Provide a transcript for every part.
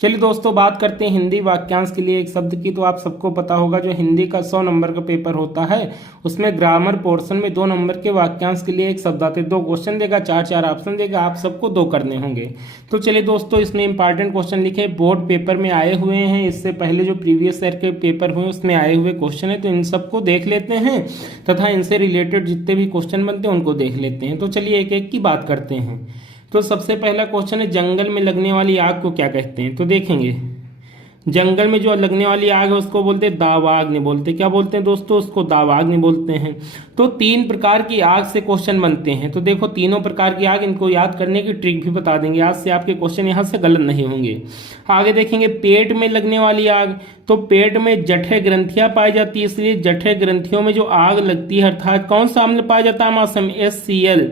चलिए दोस्तों, बात करते हैं हिंदी वाक्यांश के लिए एक शब्द की। तो आप सबको पता होगा जो हिंदी का 100 नंबर का पेपर होता है उसमें ग्रामर पोर्शन में 2 नंबर के वाक्यांश के लिए एक शब्द आते हैं। 2 क्वेश्चन देगा, 4 ऑप्शन देगा, आप सबको 2 करने होंगे। तो चलिए दोस्तों, इसमें इंपॉर्टेंट क्वेश्चन लिखे बोर्ड पेपर में आए हुए हैं। इससे पहले जो प्रीवियस ईयर के पेपर हुए उसमें आए हुए क्वेश्चन है, तो इन सबको देख लेते हैं तथा इनसे रिलेटेड जितने भी क्वेश्चन बनते हैं उनको देख लेते हैं। तो चलिए एक एक की बात करते हैं। तो सबसे पहला क्वेश्चन है, जंगल में लगने वाली आग को क्या कहते हैं? तो देखेंगे, जंगल में जो लगने वाली आग है उसको बोलते हैं दावाग्नि बोलते हैं। क्या बोलते हैं दोस्तों? उसको दावाग्नि बोलते हैं। तो 3 प्रकार की आग से क्वेश्चन बनते हैं। तो देखो, तीनों प्रकार की आग, इनको याद करने की ट्रिक भी बता देंगे आज से, आपके क्वेश्चन यहाँ से गलत नहीं होंगे। आगे देखेंगे, पेट में लगने वाली आग। तो पेट में जठर ग्रंथियां पाई जाती है, इसलिए जठर ग्रंथियों में जो आग लगती है, अर्थात कौन सा अम्ल पाया जाता है हमारे में? HCl,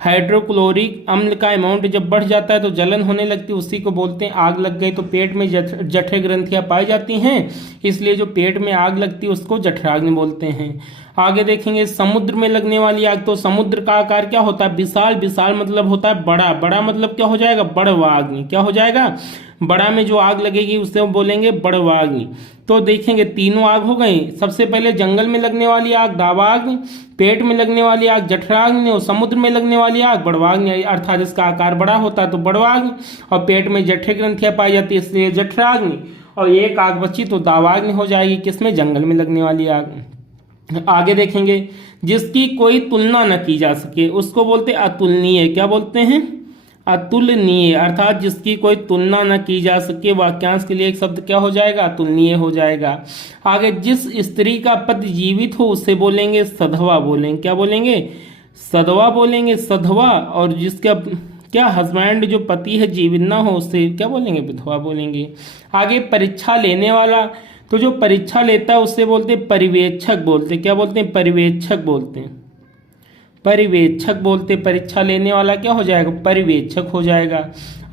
हाइड्रोक्लोरिक अम्ल का अमाउंट जब बढ़ जाता है तो जलन होने लगती है, उसी को बोलते हैं आग लग गई। तो पेट में जठर ग्रंथियां पाई जाती हैं, इसलिए जो पेट में आग लगती है उसको जठराग्नि बोलते हैं। आगे देखेंगे, समुद्र में लगने वाली आग। तो समुद्र का आकार क्या होता है? विशाल। विशाल मतलब होता है बड़ा। बड़ा मतलब क्या हो जाएगा? बड़वाग्नि। क्या हो जाएगा? बड़ा में जो आग लगेगी उसे हम बोलेंगे बड़वाग्नि। तो देखेंगे, तीनों आग हो गई। सबसे पहले जंगल में लगने वाली आग दावाग्नि, पेट में लगने वाली आग जठराग्नि और समुद्र में लगने वाली आग बड़वाग्नि, अर्थात इसका आकार बड़ा होता है तो बड़वाग्नि, और पेट में जठर ग्रंथियां पाई जाती है इसलिए जठराग्नि, और एक आग बची तो दावाग्नि हो जाएगी। किसमें? जंगल में लगने वाली आग। आगे देखेंगे, जिसकी कोई तुलना न की जा सके उसको बोलते अतुलनीय। क्या बोलते हैं? अतुलनीय, अर्थात जिसकी कोई तुलना न की जा सके। वाक्यांश के लिए एक शब्द क्या हो जाएगा? अतुलनीय हो जाएगा। आगे, जिस स्त्री का पति जीवित हो उसे बोलेंगे सधवा बोलेंगे। क्या बोलेंगे? सधवा बोलेंगे, सधवा। और जिसका क्या हस्बैंड जो पति है जीवित ना हो उसे क्या बोलेंगे? विधवा बोलेंगे। आगे, परीक्षा लेने वाला। तो जो परीक्षा लेता है उससे बोलते हैं पर्यवेक्षक बोलते हैं। क्या बोलते हैं? पर्यवेक्षक बोलते हैं। पर्यवेक्षक बोलते, परीक्षा लेने वाला क्या हो जाएगा? पर्यवेक्षक हो जाएगा।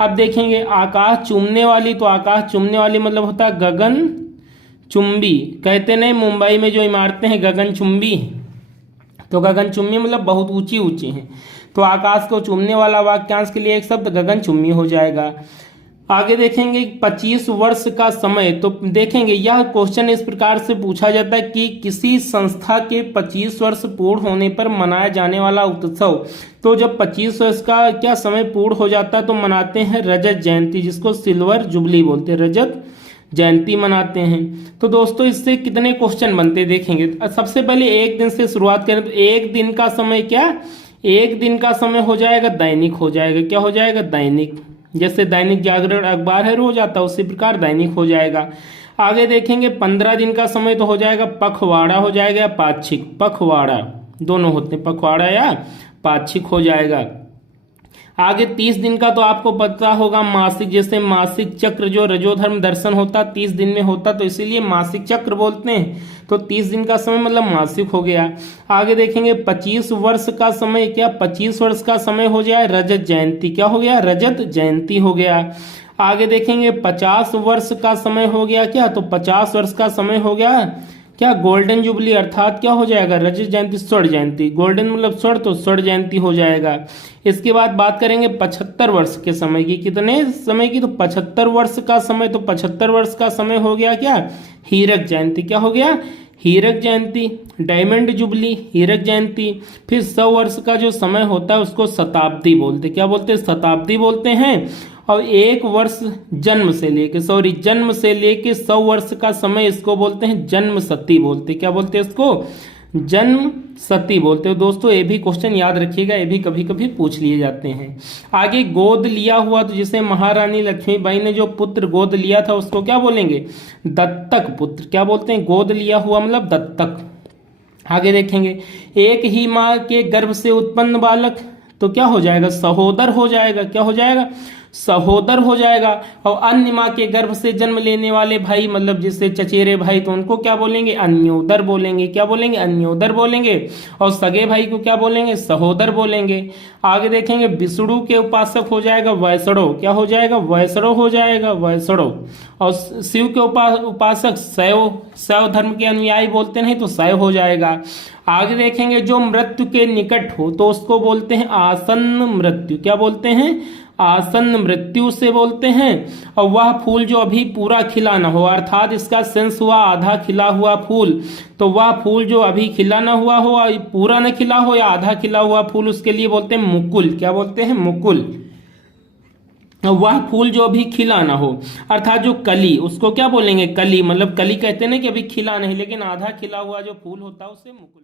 अब देखेंगे, आकाश चूमने वाली। तो आकाश चूमने वाली मतलब होता है गगन चुंबी। कहते नहीं मुंबई में जो इमारतें हैं गगन चुंबी, तो गगन चुंबी मतलब बहुत ऊंची ऊंची हैं। तो आकाश को चूमने वाला वाक्यांश के लिए एक शब्द गगन चुंबी हो जाएगा। आगे देखेंगे, 25 वर्ष का समय। तो देखेंगे, यह क्वेश्चन इस प्रकार से पूछा जाता है कि किसी संस्था के 25 वर्ष पूर्ण होने पर मनाया जाने वाला उत्सव। तो जब 25 वर्ष का क्या समय पूर्ण हो जाता है तो मनाते हैं रजत जयंती, जिसको सिल्वर जुबली बोलते हैं, रजत जयंती मनाते हैं। तो दोस्तों, इससे कितने क्वेश्चन बनते देखेंगे। सबसे पहले एक दिन से शुरुआत करें तो एक दिन का समय क्या? एक दिन का समय हो जाएगा दैनिक हो जाएगा। क्या हो जाएगा? दैनिक। जैसे दैनिक जागरण अखबार है रोज आता है उसी प्रकार दैनिक हो जाएगा। आगे देखेंगे, 15 दिन का समय तो हो जाएगा पखवाड़ा हो जाएगा, पाक्षिक। पखवाड़ा दोनों होते हैं, पखवाड़ा या पाक्षिक हो जाएगा। आगे 30 दिन का तो आपको पता होगा मासिक। जैसे मासिक चक्र जो रजोधर्म दर्शन होता 30 दिन में होता, तो इसीलिए मासिक चक्र बोलते हैं। तो 30 दिन का समय मतलब मासिक हो गया। आगे देखेंगे, 25 वर्ष का समय क्या? 25 वर्ष का समय हो जाए रजत जयंती। क्या हो गया? रजत जयंती हो गया। आगे देखेंगे, 50 वर्ष का समय हो गया क्या? तो 50 वर्ष का समय हो गया क्या? गोल्डन जुबली, अर्थात क्या हो जाएगा? रजत जयंती स्वर्ण जयंती। गोल्डन मतलब स्वर्ण, तो स्वर्ण जयंती हो जाएगा। इसके बाद बात करेंगे 75 वर्ष के समय की। कितने समय की? तो 75 वर्ष का समय। तो 75 वर्ष का समय हो गया क्या? हीरक जयंती। क्या हो गया? हीरक जयंती। डायमंड जुबली, हीरक जयंती। फिर 100 वर्ष का जो समय होता है उसको शताब्दी बोलते। क्या बोलते हैं? शताब्दी बोलते हैं। और 1 वर्ष जन्म से लेके 100 वर्ष का समय इसको बोलते हैं जन्म शती बोलते। क्या बोलते हैं इसको? जन्म शती बोलते हो। दोस्तों, ये भी क्वेश्चन याद रखिएगा, ये भी कभी कभी पूछ लिए जाते हैं। आगे, गोद लिया हुआ। तो जैसे महारानी लक्ष्मीबाई ने जो पुत्र गोद लिया था उसको क्या बोलेंगे? दत्तक पुत्र। क्या बोलते हैं? गोद लिया हुआ मतलब दत्तक। आगे देखेंगे, एक ही माँ के गर्भ से उत्पन्न बालक। तो क्या हो जाएगा? सहोदर हो जाएगा। क्या हो जाएगा? सहोदर हो जाएगा। और अन्य माँ के गर्भ से जन्म लेने वाले भाई मतलब जिससे चचेरे भाई, तो उनको क्या बोलेंगे? अन्योदर बोलेंगे। क्या बोलेंगे? अन्योदर बोलेंगे। और सगे भाई को क्या बोलेंगे? सहोदर बोलेंगे। आगे देखेंगे, विष्णु के उपासक हो जाएगा वैष्णव। क्या हो जाएगा? वैष्णव हो जाएगा, वैष्णव। और शिव के उपासक शैव धर्म के अनुयायी बोलते नहीं तो शैव हो जाएगा। आगे देखेंगे, जो मृत्यु के निकट हो तो उसको बोलते हैं आसन्न मृत्यु। क्या बोलते हैं? आसन्न मृत्यु से बोलते हैं। और वह फूल जो अभी पूरा खिला न हो, अर्थात इसका सेंस हुआ आधा खिला हुआ फूल, तो वह फूल जो अभी खिला न हुआ हो, पूरा न खिला हो या आधा खिला हुआ फूल, उसके लिए बोलते हैं मुकुल। क्या बोलते हैं? मुकुल। वह फूल जो अभी खिला ना हो, अर्थात जो कली, उसको क्या बोलेंगे? कली। मतलब कली कहते हैं ना कि अभी खिला नहीं, लेकिन आधा खिला हुआ जो फूल होता है उसे मुकुल।